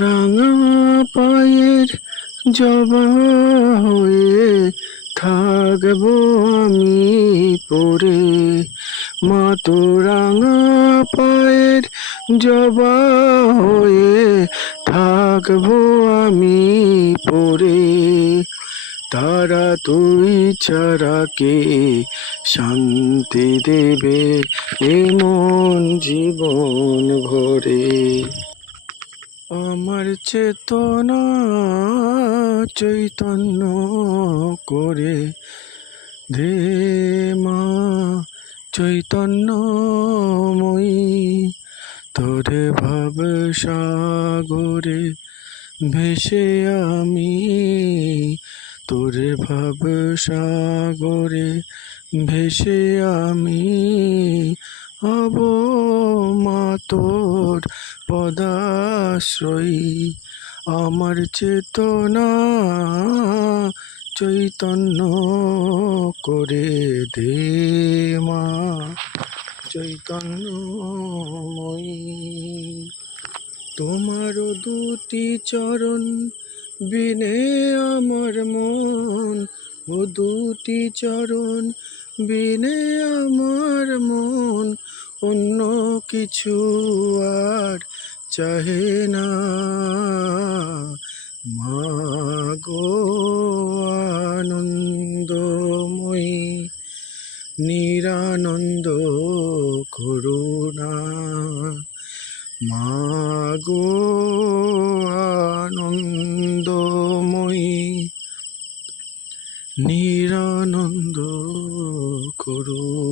রাঙা পায়ের জবা হয়ে থাকবো আমি পরে। মা তো রাঙা পায়ের জবা হয়ে থাকবো আমি পরে। তারা তুই ছাড়া কে শান্তি দেবে এমন জীবন ভরে। আমার চেতনা চৈতন্য করে দে মা চৈতন্যময়ী। তোরে ভাব সাগরে ভেসে আমি, তোরে ভাব সাগরে ভেসে আমি হব মা তোর পদাশ্রয়ী। আমার চেতনা চৈতন্য করে দে মা চৈতন্যময়ী। তোমার দুটি চরণ বিনে আমার মন, ও দুটি চরণ বিনে আমার মন অন্য কিছু আর চাহে না। মা গো আনন্দময়ী নিরানন্দ করুণা। মা গো আনন্দময়ী নিরানন্দ করুণা।